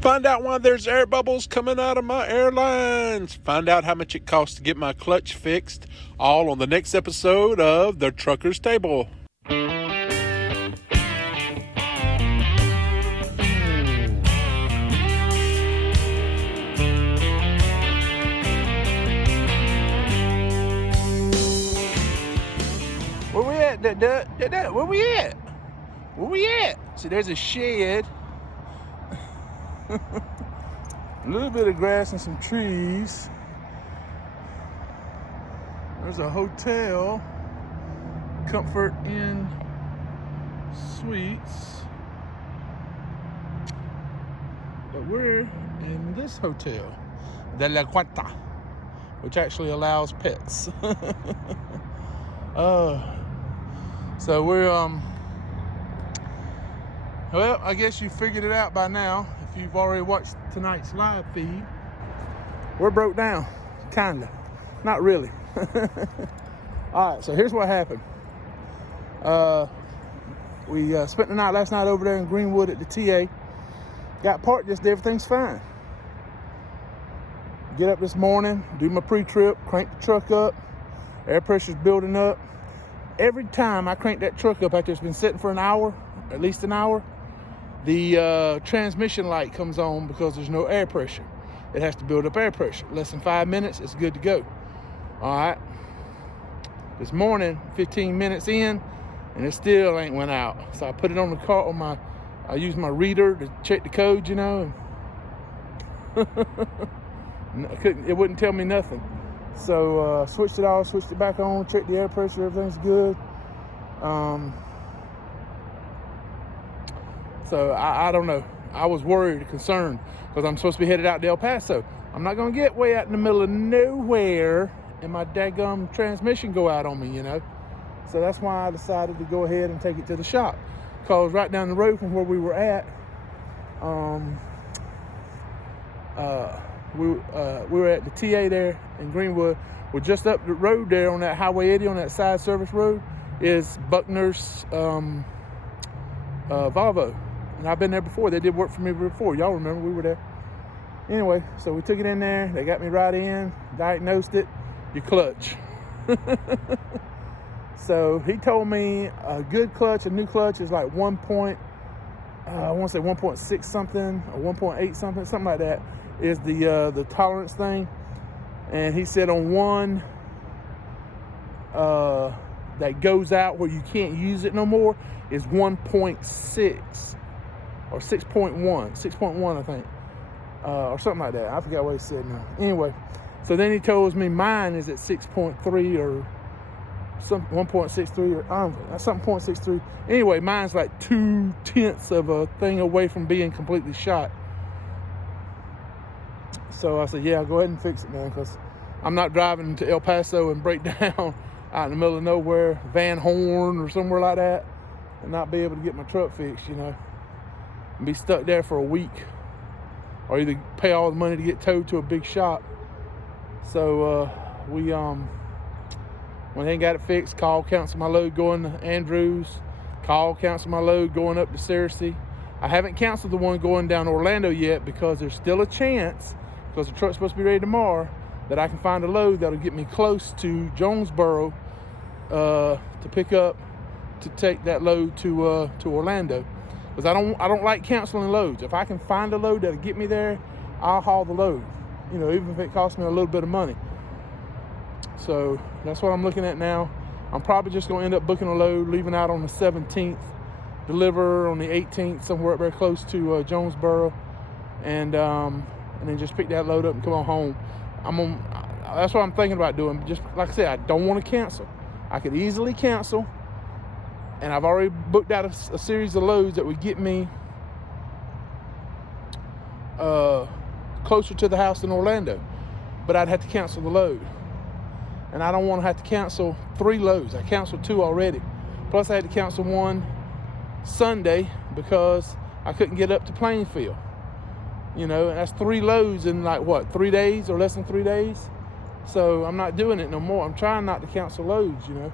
Find out why there's air bubbles coming out of my airlines. Find out how much it costs to get my clutch fixed. All on the next episode of The Trucker's Table. Where we at? Where we at? Where we at? See, there's a shed. A little bit of grass and some trees. There's a hotel, Comfort Inn Suites. But we're in this hotel, De La Cuarta, which actually allows pets. So we're well, I guess you figured it out by now if you've already watched tonight's live feed. We're broke down, kinda, not really. All right, so here's what happened. We spent the night last night over there in Greenwood at the TA. Got parked yesterday, everything's fine. Get up this morning, do my pre-trip, crank the truck up, air pressure's building up. Every time I crank that truck up after it's been sitting for an hour, at least an hour, the transmission light comes on because there's no air pressure. It has to build up air pressure. Less than 5 minutes, it's good to go. All right. This morning, 15 minutes in, and it still ain't went out. So I put it on the car on I used my reader to check the code, you know. And it wouldn't tell me nothing. So switched it off, switched it back on, checked the air pressure, everything's good. So I don't know. I was worried, concerned, because I'm supposed to be headed out to El Paso. I'm not going to get way out in the middle of nowhere and my daggum transmission go out on me, you know. So that's why I decided to go ahead and take it to the shop. Because right down the road from where we were at, we were at the TA there in Greenwood. We're just up the road there on that Highway 80, on that side service road, is Buckner's Volvo. And I've been there before. They did work for me before. Y'all remember we were there. Anyway, so we took it in there. They got me right in, diagnosed it. Your clutch. So he told me a good clutch, a new clutch is like I want to say 1.6 something or 1.8 something like that is the tolerance thing. And he said on one that goes out where you can't use it no more is 1.6 or 6.1 I think, or something like that. I forgot what he said now. Anyway, so then he tells me mine is at 6.3 or some 1.63 or something 0.63. Anyway, mine's like 0.2 of a thing away from being completely shot. So I said, yeah, go ahead and fix it, man, because I'm not driving to El Paso and break down out in the middle of nowhere, Van Horn or somewhere like that, and not be able to get my truck fixed, you know, and be stuck there for a week, or either pay all the money to get towed to a big shop. So we went ahead and got it fixed, called, canceled my load going to Andrews, called, canceled my load going up to Searcy. I haven't canceled the one going down Orlando yet because there's still a chance, because the truck's supposed to be ready tomorrow, that I can find a load that'll get me close to Jonesboro to pick up, to take that load to Orlando. Because I don't like canceling loads. If I can find a load that'll get me there, I'll haul the load. You know, even if it costs me a little bit of money. So that's what I'm looking at now. I'm probably just going to end up booking a load, leaving out on the 17th, deliver on the 18th, somewhere up there close to Jonesboro, and then just pick that load up and come on home. That's what I'm thinking about doing. Just like I said, I don't want to cancel. I could easily cancel, and I've already booked out a series of loads that would get me closer to the house in Orlando, but I'd have to cancel the load. And I don't want to have to cancel 3 loads. I canceled 2 already. Plus I had to cancel one Sunday because I couldn't get up to Plainfield. You know, and that's 3 loads in like what, 3 days or less than 3 days? So I'm not doing it no more. I'm trying not to cancel loads, you know.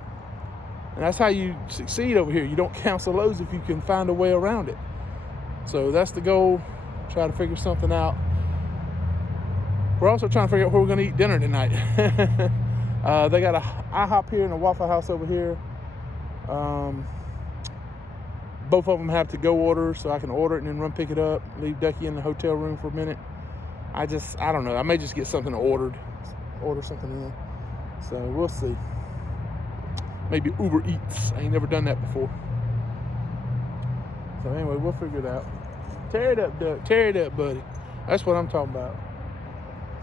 And that's how you succeed over here. You don't cancel loads if you can find a way around it. So that's the goal. try to figure something out. We're also trying to figure out where we're going to eat dinner tonight. They got a IHOP here and a Waffle House over here. Both of them have to-go orders, so I can order it and then run pick it up, leave Ducky in the hotel room for a minute. I don't know. I may just get something order something in. So we'll see. Maybe Uber Eats. I ain't never done that before. So anyway, we'll figure it out. Tear it up, Duck. Tear it up, buddy. That's what I'm talking about.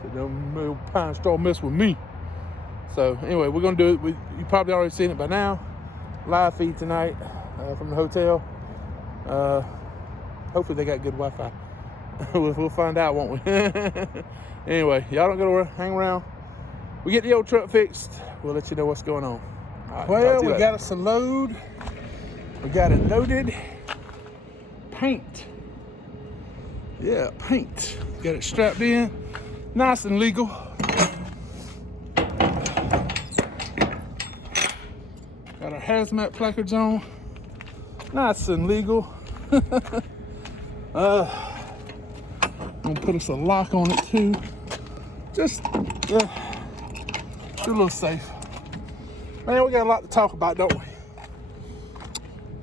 So don't little pine straw mess with me. So anyway, we're gonna do it. You probably already seen it by now. Live feed tonight from the hotel. Hopefully they got good Wi-Fi. We'll find out, won't we? Anyway, y'all don't go to hang around. We get the old truck fixed. We'll let you know what's going on. Right, well, we got us a load. We got it loaded. Paint. Yeah, paint. Got it strapped in. Nice and legal. Got our hazmat placards on. Nice and legal. I'm gonna put us a lock on it too. Just do a little safe. Man, we got a lot to talk about, don't we?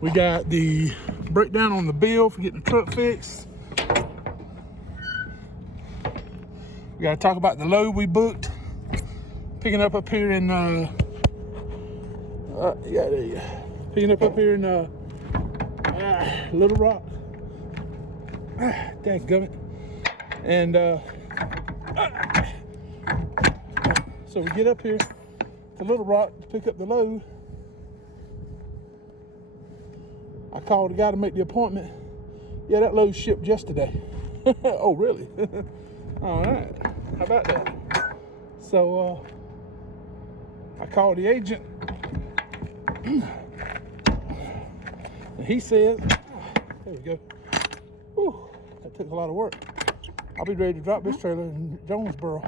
We got the breakdown on the bill for getting the truck fixed. We gotta talk about the load we booked. Picking up here in picking up here in Little Rock. Dadgummit. And so we get up here to Little Rock to pick up the load. I called the guy to make the appointment. Yeah, that load shipped yesterday. Oh, really? All right. How about that? So I called the agent. And he said, there we go. Whew, that took a lot of work. I'll be ready to drop this trailer in Jonesboro.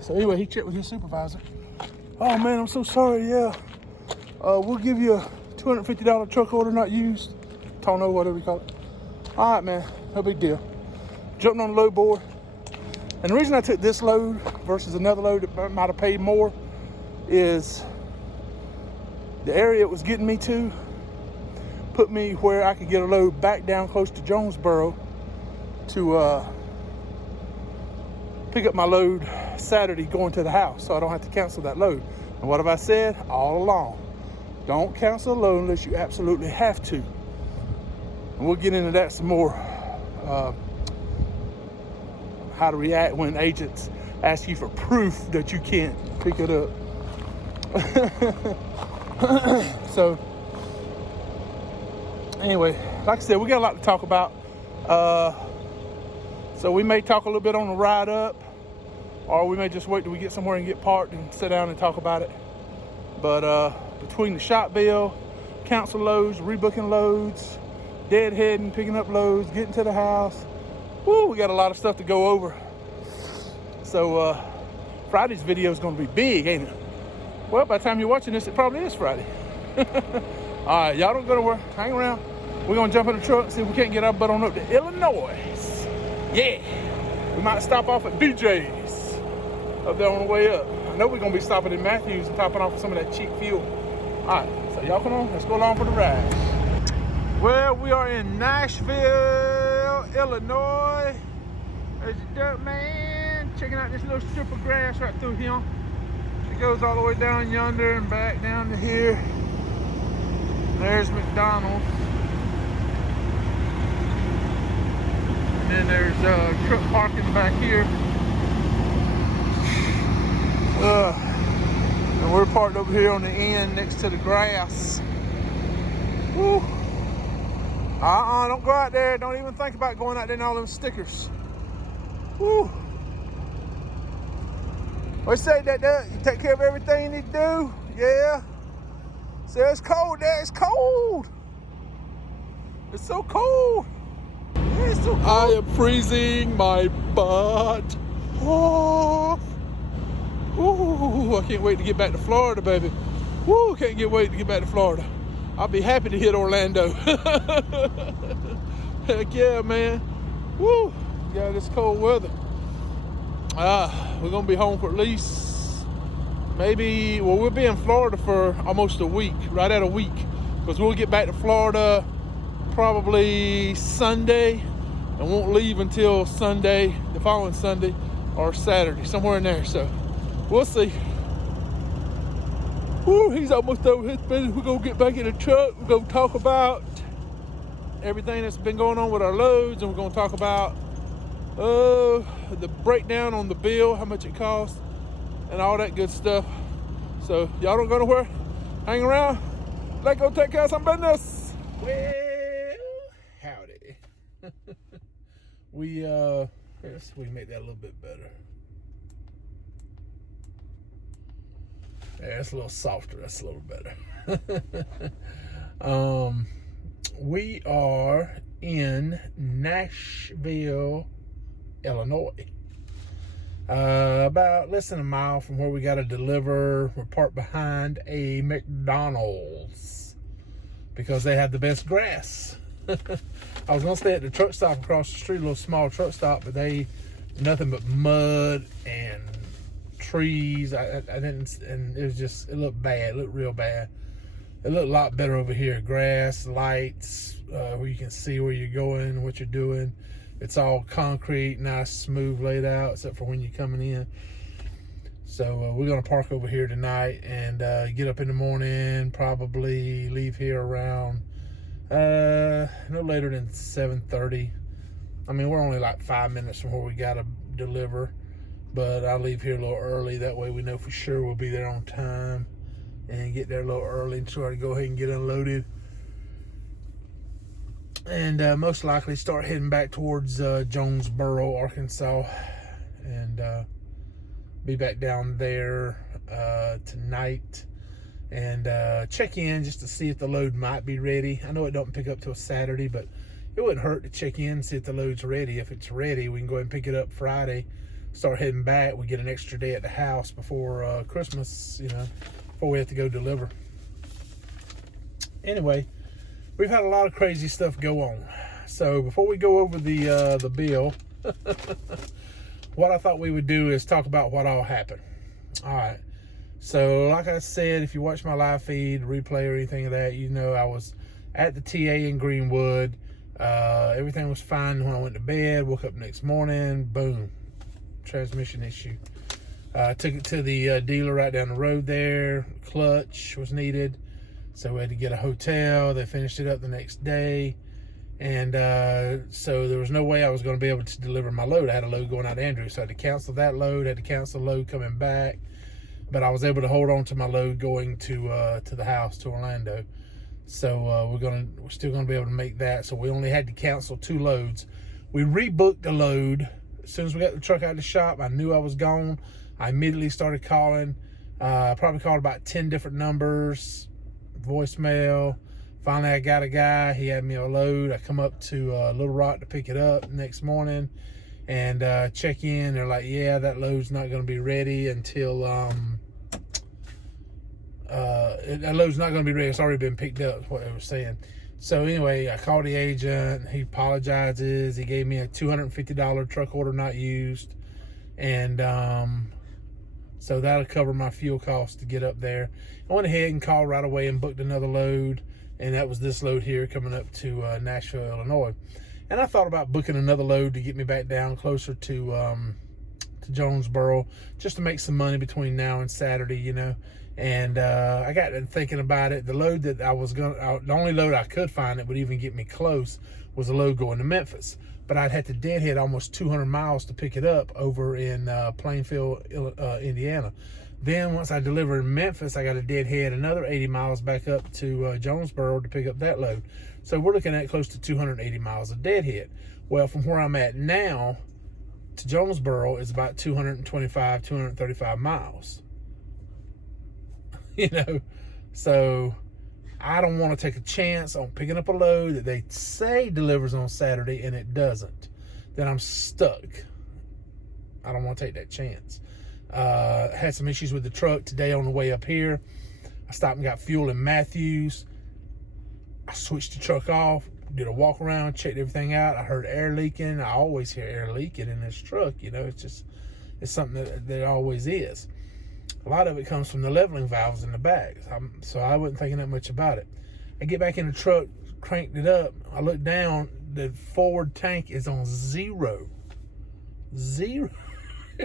So anyway, he checked with his supervisor. Oh man, I'm so sorry, yeah. We'll give you a $250 truck order not used. Tonneau, whatever you call it. All right, man, no big deal. Jumping on the load board. And the reason I took this load versus another load that might have paid more is the area it was getting me to put me where I could get a load back down close to Jonesboro to pick up my load Saturday going to the house, so I don't have to cancel that load. And what have I said all along? Don't cancel a load unless you absolutely have to. And we'll get into that some more. How to react when agents ask you for proof that you can't pick it up. So anyway, like I said, we got a lot to talk about. So we may talk a little bit on the ride up, or we may just wait till we get somewhere and get parked and sit down and talk about it. But between the shop bill, cancel loads, rebooking loads, deadheading, picking up loads, getting to the house, woo, we got a lot of stuff to go over. So Friday's video is going to be big, ain't it? Well, by the time you're watching this, it probably is Friday. All right, y'all don't go nowhere. Hang around. We're going to jump in the truck, see if we can't get our butt on up to Illinois. Yeah. We might stop off at BJ's up there on the way up. I know we're going to be stopping in Matthews and topping off some of that cheap fuel. All right, so y'all come on. Let's go along for the ride. Well, we are in Nashville, Illinois. There's a dirt man checking out this little strip of grass right through here. It goes all the way down yonder and back down to here. There's McDonald's. And then there's truck parking back here. And we're parked over here on the end next to the grass. Woo. Don't go out there. Don't even think about going out there and all them stickers. Woo. What you say, that you take care of everything you need to do? Yeah. So it's cold there. It's cold. It's so cold. Yeah, it's so cold. I am freezing my butt off. Ooh, I can't wait to get back to Florida, baby. Woo, can't wait to get back to Florida. I'll be happy to hit Orlando. Heck yeah, man. Woo! Yeah, this cold weather. We're gonna be home for at least maybe, well, we'll be in Florida for almost a week, right at a week, because we'll get back to Florida probably Sunday and won't leave until Sunday, the following Sunday or Saturday, somewhere in there. So we'll see. Woo, he's almost over his business. We're gonna get back in the truck. We're gonna talk about everything that's been going on with our loads, and we're gonna talk about the breakdown on the bill, how much it costs, and all that good stuff. So y'all don't go nowhere. Hang around. Let's go take care of some business. Well, howdy. We make that a little bit better. Yeah, it's a little softer. That's a little better. We are in Nashville, Illinois. About less than a mile from where we got to deliver. We're parked behind a McDonald's because they have the best grass. I was gonna stay at the truck stop across the street, a little small truck stop, but they nothing but mud and trees. I didn't, and it was just, it looked bad. It looked real bad. It looked a lot better over here. Grass, lights, where you can see where you're going, what you're doing. It's all concrete, nice, smooth laid out, except for when you're coming in. So we're gonna park over here tonight and get up in the morning, probably leave here around no later than 7:30. I mean, we're only like 5 minutes from where we gotta deliver, but I'll leave here a little early. That way we know for sure we'll be there on time and get there a little early and try to go ahead and get unloaded. And most likely start heading back towards Jonesboro, Arkansas, and be back down there tonight and check in just to see if the load might be ready. I know it don't pick up till Saturday, but it wouldn't hurt to check in and see if the load's ready. If it's ready, we can go ahead and pick it up Friday, start heading back. We get an extra day at the house before Christmas, you know, before we have to go deliver. Anyway, we've had a lot of crazy stuff go on. So before we go over the bill, what I thought we would do is talk about what all happened. All right. So like I said, if you watch my live feed, replay or anything of that, you know I was at the TA in Greenwood. Everything was fine when I went to bed. Woke up next morning, boom, transmission issue. Took it to the dealer right down the road there. Clutch was needed, so we had to get a hotel. They finished it up the next day, and so there was no way I was going to be able to deliver my load. I had a load going out to Andrew, so I had to cancel that load. Had to cancel the load coming back, but I was able to hold on to my load going to the house, to Orlando. So we're still gonna be able to make that. So we only had to cancel 2 loads. We rebooked the load as soon as we got the truck out of the shop. I knew I was gone. I immediately started calling. Probably called about 10 different numbers, voicemail. Finally, I got a guy. He had me a load. I come up to Little Rock to pick it up next morning and check in. They're like, yeah, that load's not going to be ready until that load's not going to be ready. It's already been picked up, is what they were saying. So anyway, I called the agent. He apologizes. He gave me a $250 truck order not used, and so that'll cover my fuel costs to get up there. I went ahead and called right away and booked another load, and that was this load here coming up to Nashville, Illinois. And I thought about booking another load to get me back down closer to Jonesboro, just to make some money between now and Saturday, you know. And I got thinking about it. The load that I was the only load I could find that would even get me close was a load going to Memphis. But I'd have to deadhead almost 200 miles to pick it up over in Plainfield, Indiana. Then once I deliver in Memphis, I got to deadhead another 80 miles back up to Jonesboro to pick up that load. So we're looking at close to 280 miles of deadhead. Well, from where I'm at now to Jonesboro is about 225, 235 miles. You know, so I don't want to take a chance on picking up a load that they say delivers on Saturday and it doesn't. Then I'm stuck. I don't want to take that chance. Had some issues with the truck today on the way up here. I stopped and got fuel in Matthews. I switched the truck off, did a walk around, checked everything out. I heard air leaking. I always hear air leaking in this truck. You know, it's something that always is. A lot of it comes from the leveling valves in the back. So I wasn't thinking that much about it. I get back in the truck, cranked it up. I look down, the forward tank is on zero. It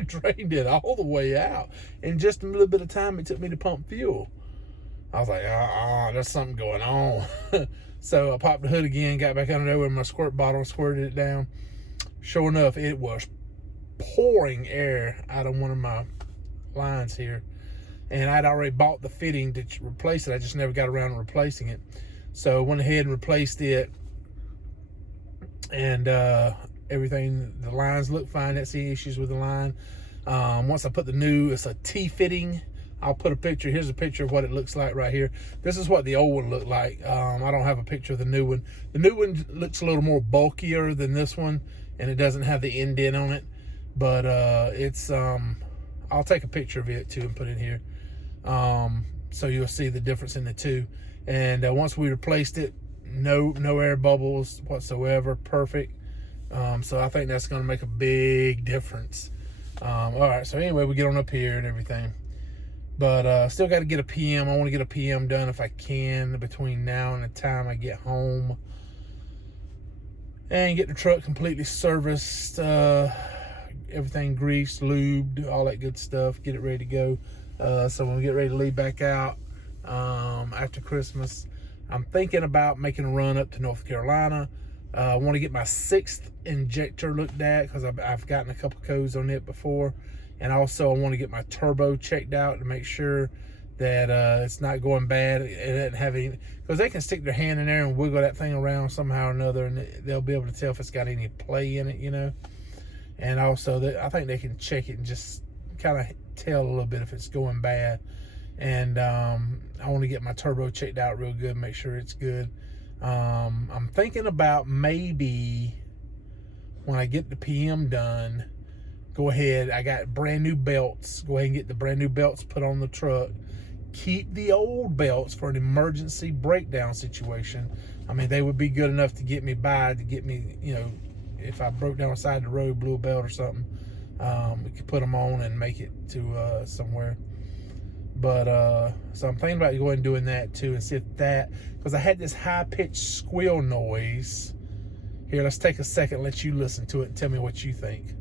drained it all the way out. In just a little bit of time it took me to pump fuel. I was like, there's something going on. So I popped the hood again, got back under there with my squirt bottle, squirted it down. Sure enough, it was pouring air out of one of my lines here. And I'd already bought the fitting to replace it. I just never got around to replacing it. So I went ahead and replaced it. And everything, the lines look fine. That's the issues with the line. Once I put the new, it's a T-fitting. I'll put a picture. Here's a picture of what it looks like right here. This is what the old one looked like. I don't have a picture of the new one. The new one looks a little more bulkier than this one, and it doesn't have the indent on it. But it's, I'll take a picture of it too and put it here. So you'll see the difference in the two. And once we replaced it, no air bubbles whatsoever, perfect. So I think that's going to make a big difference. All right, so anyway, we get on up here and everything. But still got to get a PM. I want to get a PM done if I can between now and the time I get home. And get the truck completely serviced. Everything greased, lubed, all that good stuff. Get it ready to go. So when we get ready to leave back out after Christmas, I'm thinking about making a run up to North Carolina. I want to get my 6th injector looked at because I've gotten a couple codes on it before. And also I want to get my turbo checked out to make sure that it's not going bad. It doesn't have any, because they can stick their hand in there and wiggle that thing around somehow or another, and they'll be able to tell if it's got any play in it, you know. And also, I think they can check it and just kind of tell a little bit if it's going bad. And I want to get my turbo checked out real good, make sure it's good. I'm thinking about maybe when I get the PM done, go ahead, I got brand new belts, go ahead and get the brand new belts put on the truck. Keep the old belts for an emergency breakdown situation. I mean, they would be good enough to get me by, to get me, you know, if I broke down the side of the road, blew a belt or something, we could put them on and make it to somewhere. But so I'm thinking about going and doing that too, and see if that, because I had this high-pitched squeal noise. Here, let's take a second, let you listen to it and tell me what you think.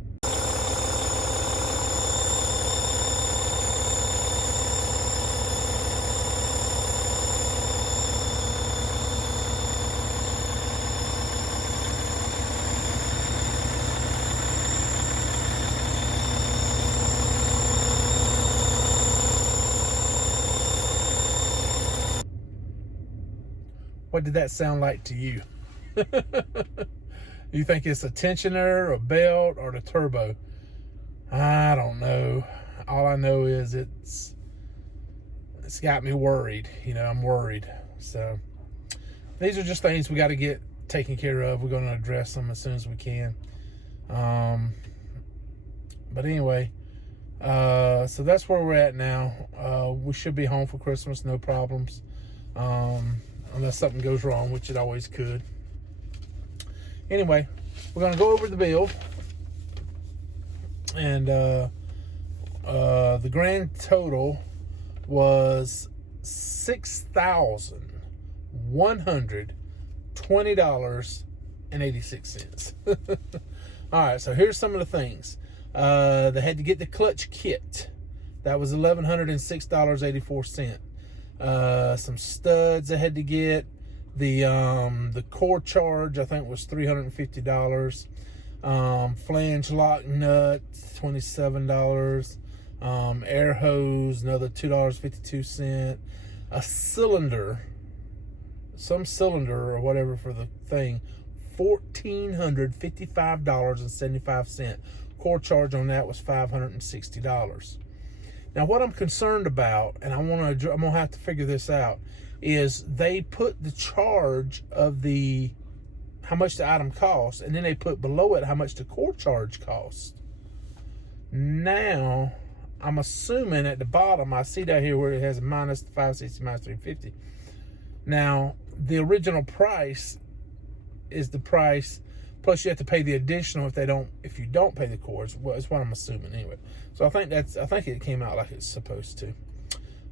What did that sound like to you? You think it's a tensioner, a belt, or the turbo? I don't know. All I know is it's got me worried. You know, I'm worried. So these are just things we got to get taken care of. We're going to address them as soon as we can. But anyway, so that's where we're at now. We should be home for Christmas, no problems. Unless something goes wrong, which it always could. Anyway, we're going to go over the bill. And the grand total was $6,120.86. All right, so here's some of the things. They had to get the clutch kit. That was $1,106.84. Some studs I had to get. The core charge I think was $350. Flange lock nut $27. Air hose another $2.52. A cylinder, some cylinder or whatever for the thing, $1,455.75. Core charge on that was $560. Now, what I'm concerned about, and I'm gonna have to figure this out, is they put the charge of how much the item costs, and then they put below it how much the core charge costs. Now, I'm assuming at the bottom, I see down here where it has minus 560 minus 350. Now, the original price is the price. Plus, you have to pay the additional if you don't pay the cords. Well, that's what I'm assuming anyway. So I think it came out like it's supposed to.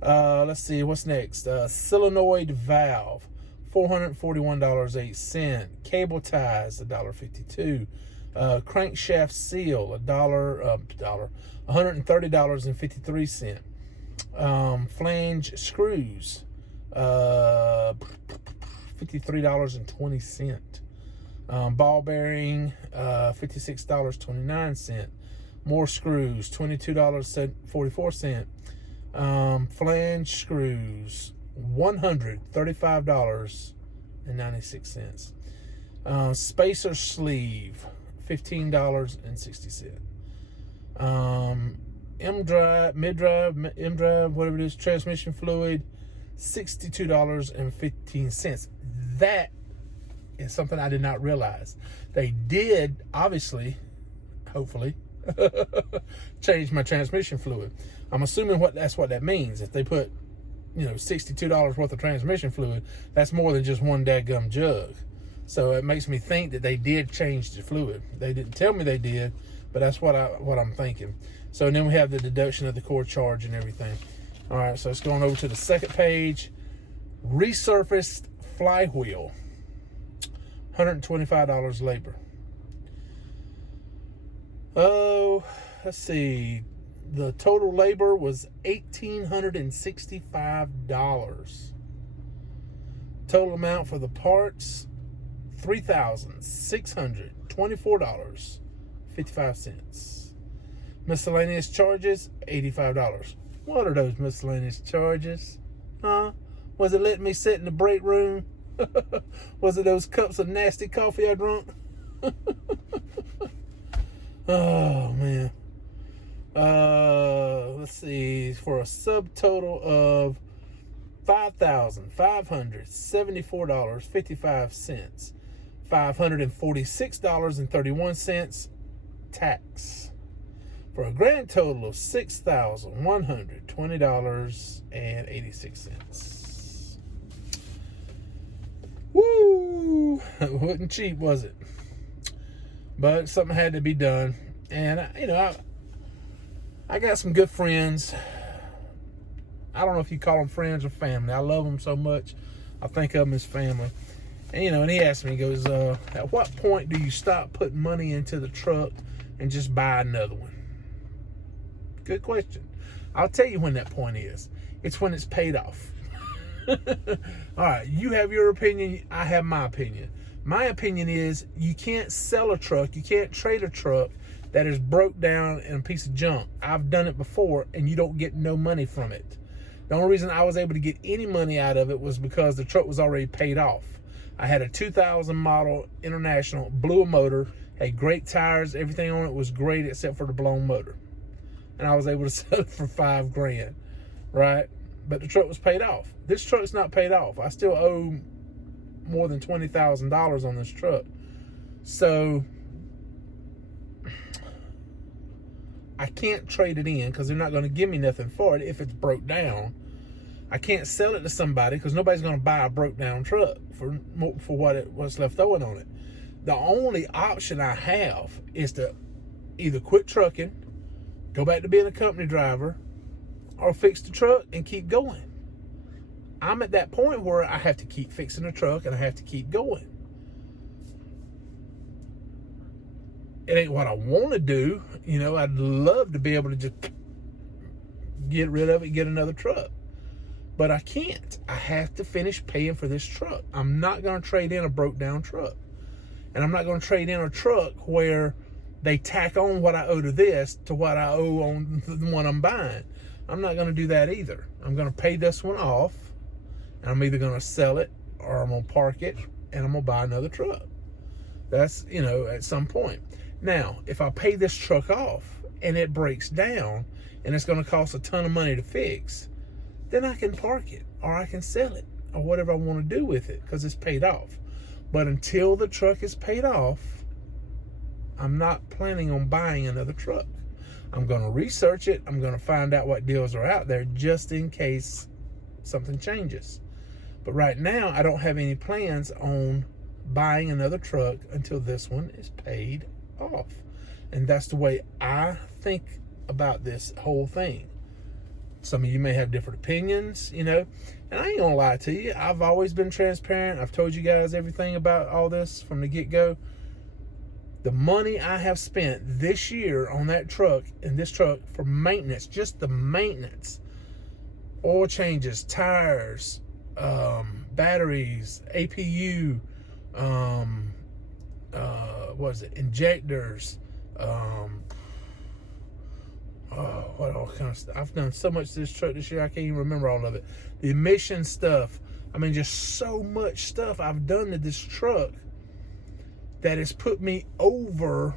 Let's see what's next. Solenoid valve, $441.08. Cable ties, $1.52. Crankshaft seal, $130.53. Flange screws, $53.20. Ball bearing, $56.29. More screws, $22.44. Flange screws, $135.96. Spacer sleeve, $15.60. M-drive, whatever it is, transmission fluid, $62.15. That is something I did not realize. They did, obviously, hopefully, change my transmission fluid. I'm assuming that's what that means. If they put, $62 worth of transmission fluid, that's more than just one dadgum jug. So it makes me think that they did change the fluid. They didn't tell me they did, but that's what I'm thinking. So then we have the deduction of the core charge and everything. All right, so it's going over to the second page. Resurfaced flywheel, $125 labor. Oh, let's see. The total labor was $1,865. Total amount for the parts, $3,624.55. Miscellaneous charges, $85. What are those miscellaneous charges? Huh? Was it letting me sit in the break room? Was it those cups of nasty coffee I drunk? Oh, man. Let's see. For a subtotal of $5,574.55. $546.31 tax. For a grand total of $6,120.86. Woo! It wasn't cheap, was it? But something had to be done. And, I got some good friends. I don't know if you call them friends or family. I love them so much. I think of them as family. And, and he asked me, he goes, at what point do you stop putting money into the truck and just buy another one? Good question. I'll tell you when that point is. It's when it's paid off. All right, you have your opinion. I have my opinion. My opinion is you can't sell a truck. You can't trade a truck that is broke down and a piece of junk. I've done it before, and you don't get no money from it. The only reason I was able to get any money out of it was because the truck was already paid off. I had a 2000 model International, blew a motor, had great tires, everything on it was great except for the blown motor. And I was able to sell it for $5,000, right? But the truck was paid off. This truck's not paid off. I still owe more than $20,000 on this truck. So I can't trade it in because they're not going to give me nothing for it if it's broke down. I can't sell it to somebody because nobody's going to buy a broke down truck for what's left over on it. The only option I have is to either quit trucking, go back to being a company driver, or fix the truck and keep going. I'm at that point where I have to keep fixing the truck and I have to keep going. It ain't what I want to do. I'd love to be able to just get rid of it and get another truck. But I can't. I have to finish paying for this truck. I'm not going to trade in a broke down truck. And I'm not going to trade in a truck where they tack on what I owe to this to what I owe on the one I'm buying. I'm not going to do that either. I'm going to pay this one off, and I'm either going to sell it or I'm going to park it and I'm going to buy another truck. That's, at some point. Now, if I pay this truck off and it breaks down and it's going to cost a ton of money to fix, then I can park it or I can sell it or whatever I want to do with it because it's paid off. But until the truck is paid off, I'm not planning on buying another truck. I'm going to research it. I'm going to find out what deals are out there just in case something changes. But right now, I don't have any plans on buying another truck until this one is paid off. And that's the way I think about this whole thing. Some of you may have different opinions, you know, and I ain't gonna lie to you. I've always been transparent. I've told you guys everything about all this from the get-go. The money I have spent this year on that truck, in this truck, for maintenance, just the maintenance, oil changes, tires, batteries, APU, injectors, what all kind of stuff. I've done so much to this truck this year, I can't even remember all of it. The emission stuff. I mean, just so much stuff I've done to this truck that has put me over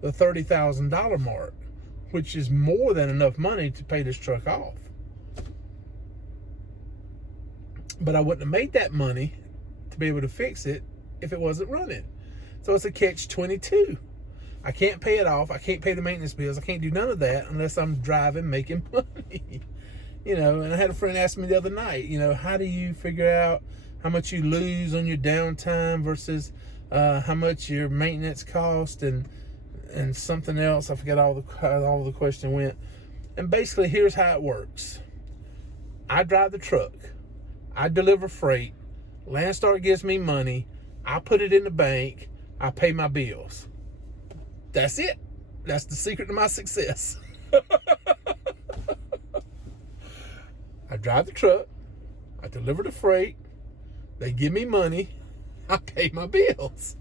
the $30,000 mark, which is more than enough money to pay this truck off. But I wouldn't have made that money to be able to fix it if it wasn't running. So it's a catch-22. I can't pay it off. I can't pay the maintenance bills. I can't do none of that unless I'm driving, making money. You know, and I had a friend ask me the other night, you know, how do you figure out how much you lose on your downtime versus how much your maintenance cost and something else. I forget how all the question went. And basically, here's how it works. I drive the truck. I deliver freight. Landstar gives me money. I put it in the bank. I pay my bills. That's it. That's the secret to my success. I drive the truck. I deliver the freight. They give me money. I pay my bills.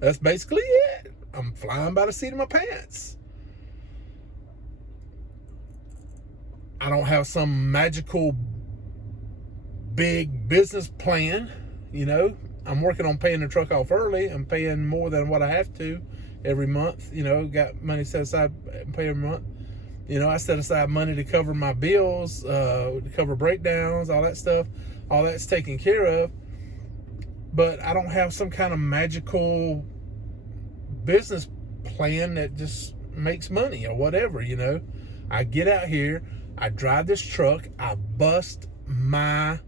That's basically it. I'm flying by the seat of my pants. I don't have some magical big business plan, you know. I'm working on paying the truck off early. I'm paying more than what I have to every month. You know, got money set aside and pay every month. You know, I set aside money to cover my bills, to cover breakdowns, all that stuff. All that's taken care of. But I don't have some kind of magical business plan that just makes money or whatever, you know. I get out here, I drive this truck, I bust my,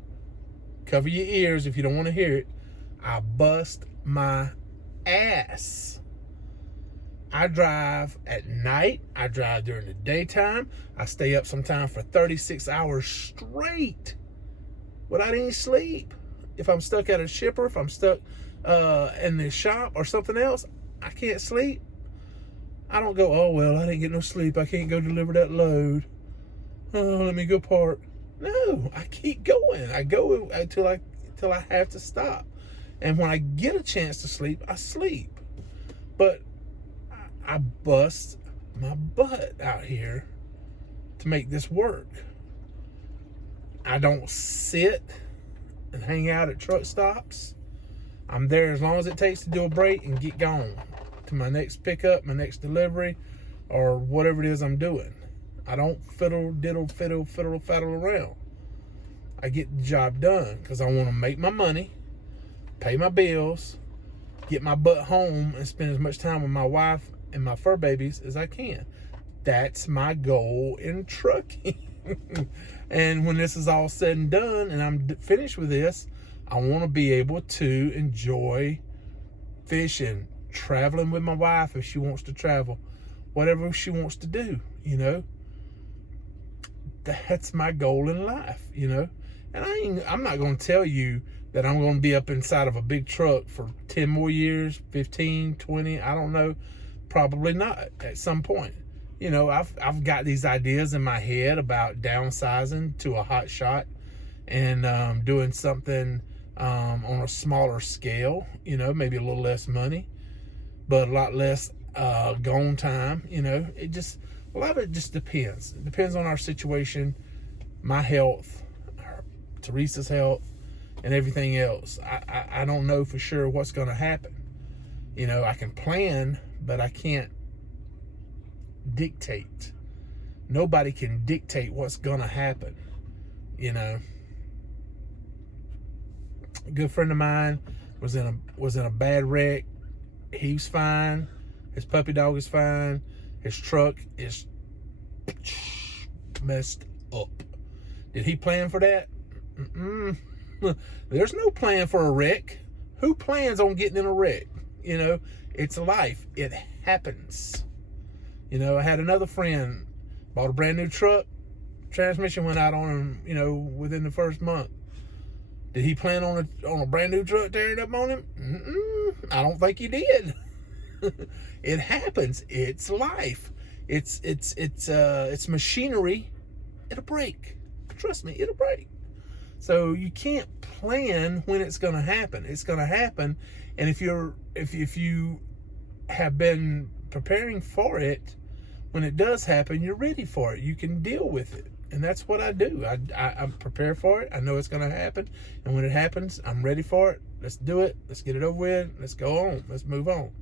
cover your ears if you don't want to hear it, I bust my ass. I drive at night, I drive during the daytime, I stay up sometimes for 36 hours straight without any sleep. If I'm stuck at a shipper, if I'm stuck in the shop or something else, I can't sleep. I don't go, oh, well, I didn't get no sleep. I can't go deliver that load. Oh, let me go park. No, I keep going. I go until I have to stop. And when I get a chance to sleep, I sleep. But I bust my butt out here to make this work. I don't sit and hang out at truck stops. I'm there as long as it takes to do a break and get gone to my next pickup, my next delivery, or whatever it is I'm doing. I don't fiddle faddle around. I get the job done because I want to make my money, pay my bills, get my butt home, and spend as much time with my wife and my fur babies as I can. That's my goal in trucking. And when this is all said and done and I'm finished with this, I want to be able to enjoy fishing, traveling with my wife if she wants to travel, whatever she wants to do, you know. That's my goal in life, you know. And I'm not going to tell you that I'm going to be up inside of a big truck for 10 more years, 15, 20, I don't know. Probably not at some point. You know, I've got these ideas in my head about downsizing to a hot shot and doing something on a smaller scale, you know, maybe a little less money, but a lot less gone time, you know. A lot of it just depends. It depends on our situation, my health, Teresa's health, and everything else. I don't know for sure what's going to happen. You know, I can plan, but I can't dictate. Nobody can dictate what's going to happen, you know. A good friend of mine was in a bad wreck. He's fine. His puppy dog is fine. His truck is messed up. Did he plan for that? Mm-mm. There's no plan for a wreck. Who plans on getting in a wreck? You know, it's life. It happens. You know, I had another friend, bought a brand new truck. Transmission went out on him, you know, within the first month. Did he plan on a brand new truck tearing up on him? Mm-mm. I don't think he did. It happens. It's life. It's machinery. It'll break. Trust me, it'll break. So you can't plan when it's going to happen. It's going to happen, and if you have been preparing for it, when it does happen, you're ready for it. You can deal with it, and that's what I do. I prepare for it. I know it's going to happen, and when it happens, I'm ready for it. Let's do it. Let's get it over with. Let's go on. Let's move on.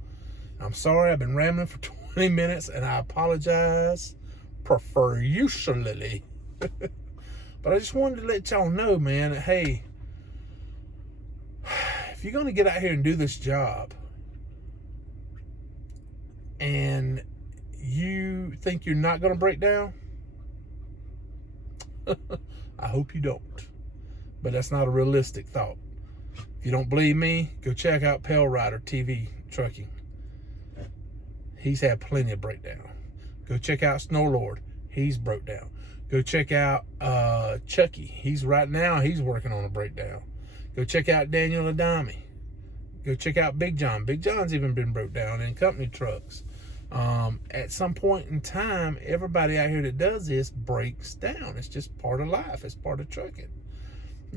I'm sorry I've been rambling for 20 minutes, and I apologize profusely. But I just wanted to let y'all know, man, that, hey, if you're going to get out here and do this job and you think you're not going to break down, I hope you don't. But that's not a realistic thought. If you don't believe me, go check out Pale Rider TV Trucking. He's had plenty of breakdown. Go check out Snow Lord. He's broke down. Go check out Chucky. He's working on a breakdown. Go check out Daniel Adami. Go check out Big John. Big John's even been broke down in company trucks. At some point in time, everybody out here that does this breaks down. It's just part of life. It's part of trucking.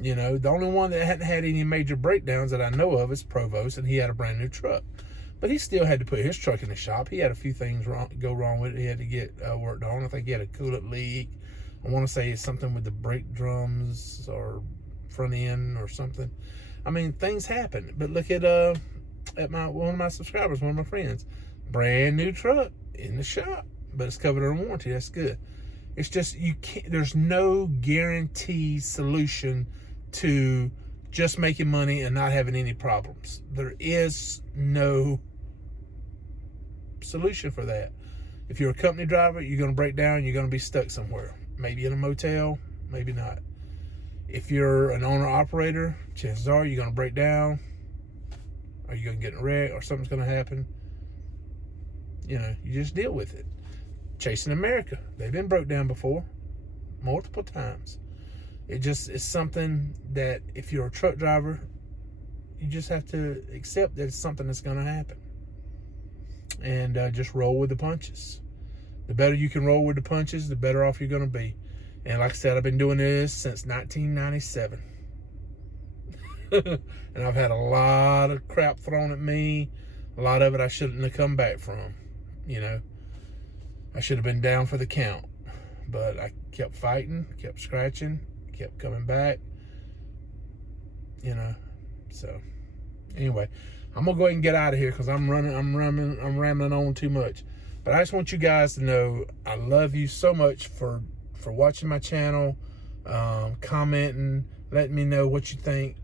You know, the only one that hadn't had any major breakdowns that I know of is Provost, and he had a brand new truck. But he still had to put his truck in the shop. He had a few things go wrong with it. He had to get worked on. I think he had a coolant leak. I want to say it's something with the brake drums or front end or something. I mean, things happen. But look at one of my subscribers, one of my friends, brand new truck in the shop, but it's covered under warranty. That's good. It's just you can't. There's no guaranteed solution to just making money and not having any problems. There is no solution for that. If you're a company driver, you're going to break down. You're going to be stuck somewhere. Maybe in a motel, maybe not. If you're an owner-operator, chances are you're going to break down, or you're going to get in a wreck, or something's going to happen. You know, you just deal with it. Chasing America, they've been broke down before, multiple times. It just is something that if you're a truck driver, you just have to accept that it's something that's going to happen. And just roll with the punches. The better you can roll with the punches, the better off you're going to be. And like I said, I've been doing this since 1997. And I've had a lot of crap thrown at me. A lot of it I shouldn't have come back from. You know, I should have been down for the count. But I kept fighting, kept scratching, kept coming back. You know, so anyway, I'm gonna go ahead and get out of here because I'm rambling on too much. But I just want you guys to know I love you so much for watching my channel, commenting, letting me know what you think.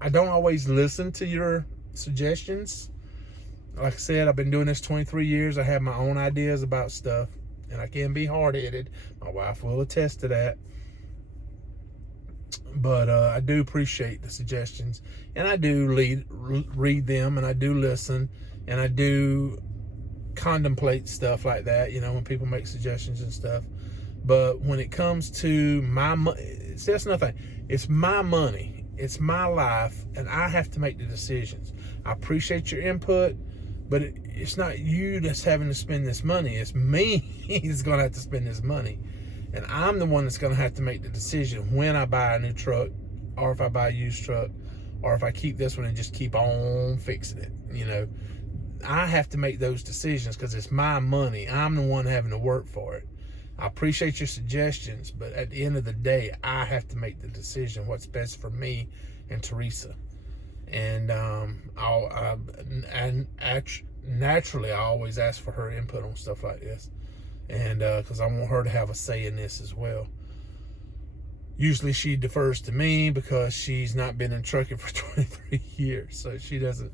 I don't always listen to your suggestions. Like I said, I've been doing this 23 years. I have my own ideas about stuff, and I can be hard-headed. My wife will attest to that. But I do appreciate the suggestions, and I do read them, and I do listen, and I do contemplate stuff like that, you know, when people make suggestions and stuff. But when it comes to my money, see, that's nothing. It's my money. It's my life, and I have to make the decisions. I appreciate your input, but it's not you that's having to spend this money. It's me that's going to have to spend this money. And I'm the one that's going to have to make the decision when I buy a new truck, or if I buy a used truck, or if I keep this one and just keep on fixing it. You know, I have to make those decisions because it's my money. I'm the one having to work for it. I appreciate your suggestions, but at the end of the day, I have to make the decision what's best for me and Teresa. And naturally, I always ask for her input on stuff like this. And because I want her to have a say in this as well. Usually she defers to me because she's not been in trucking for 23 years. So she doesn't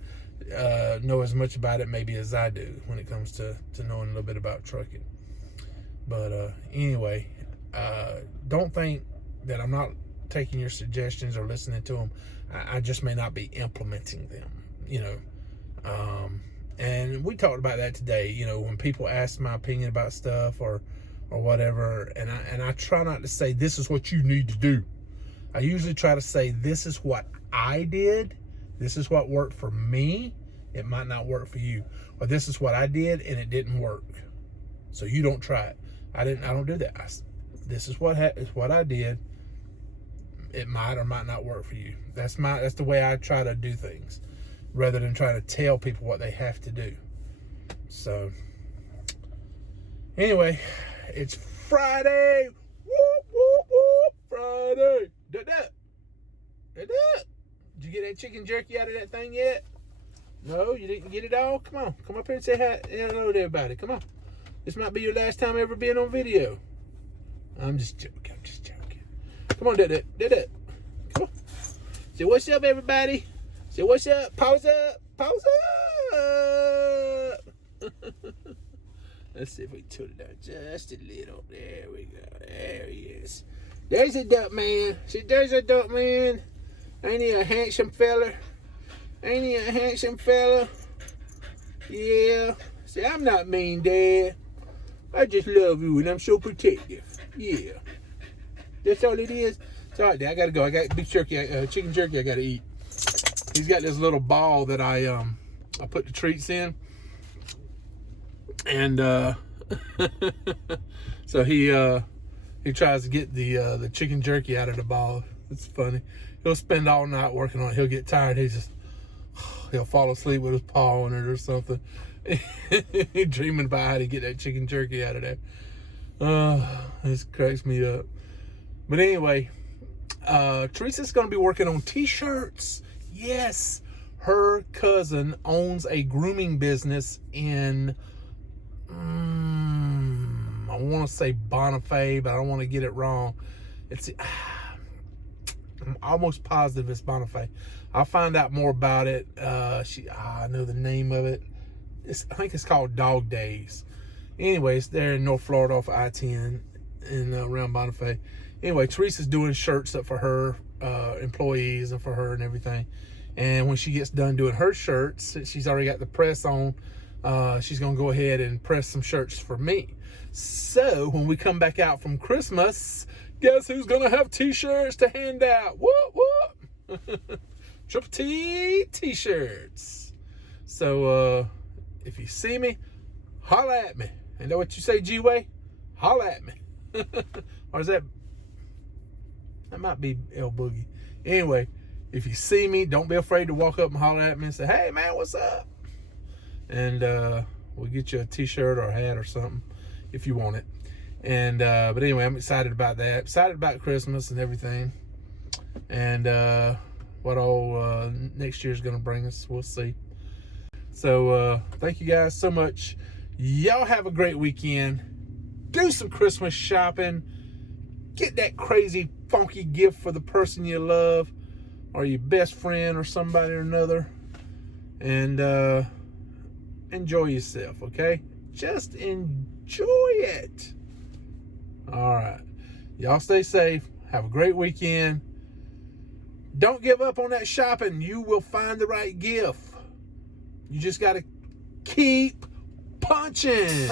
know as much about it maybe as I do when it comes to knowing a little bit about trucking. But anyway, don't think that I'm not taking your suggestions or listening to them. I just may not be implementing them, you know. And we talked about that today, you know, when people ask my opinion about stuff or whatever, and I try not to say this is what you need to do. I usually try to say this is what I did, this is what worked for me, it might not work for you, or this is what I did and it didn't work, so you don't try it. I don't do that. This is what I did. It might or might not work for you. That's the way I try to do things, rather than trying to tell people what they have to do. So anyway, it's Friday. Whoop, whoop, whoop, Friday. Did you get that chicken jerky out of that thing yet? No, you didn't get it all? Come on. Come up here and say hi. Hello to everybody. Come on. This might be your last time ever being on video. I'm just joking. Come on, did it. Come on. Say what's up, everybody. Say what's up. Pause up. Let's see if we tune it down just a little. There we go. There he is. There's a duck man. See, there's a duck man. Ain't he a handsome fella? Yeah. See, I'm not mean, Dad. I just love you and I'm so protective. Yeah. That's all it is. It's all right, Dad. I gotta go. I got beef jerky, chicken jerky I gotta eat. He's got this little ball that I put the treats in. And so he tries to get the chicken jerky out of the ball. It's funny. He'll spend all night working on it. He'll get tired. He'll fall asleep with his paw on it or something. Dreaming about how to get that chicken jerky out of there. This cracks me up. But anyway, Teresa's going to be working on t-shirts. Yes, her cousin owns a grooming business in, I want to say Bonifay, but I don't want to get it wrong. I'm almost positive it's Bonifay. I'll find out more about it. I know the name of it. I think it's called Dog Days. Anyways, they're in North Florida off I-10 and around Bonifay. Anyway, Teresa's doing shirts up for her employees and for her and everything. And when she gets done doing her shirts, she's already got the press on. She's going to go ahead and press some shirts for me. So when we come back out from Christmas, guess who's going to have t-shirts to hand out? Whoop, whoop. Triple T t-shirts. So if you see me, holla at me. Ain't that what you say, G-Way? Holla at me. Or is that might be El Boogie. Anyway, if you see me, don't be afraid to walk up and holler at me and say, hey man, what's up? And we'll get you a t-shirt or a hat or something if you want it. And but anyway, I'm excited about that. Excited about Christmas and everything. And what all next year's gonna bring us, we'll see. So thank you guys so much. Y'all have a great weekend. Do some Christmas shopping. Get that crazy funky gift for the person you love or your best friend or somebody or another. And enjoy yourself, okay? Just enjoy it. All right. Y'all stay safe. Have a great weekend. Don't give up on that shopping. You will find the right gift. You just got to keep punching.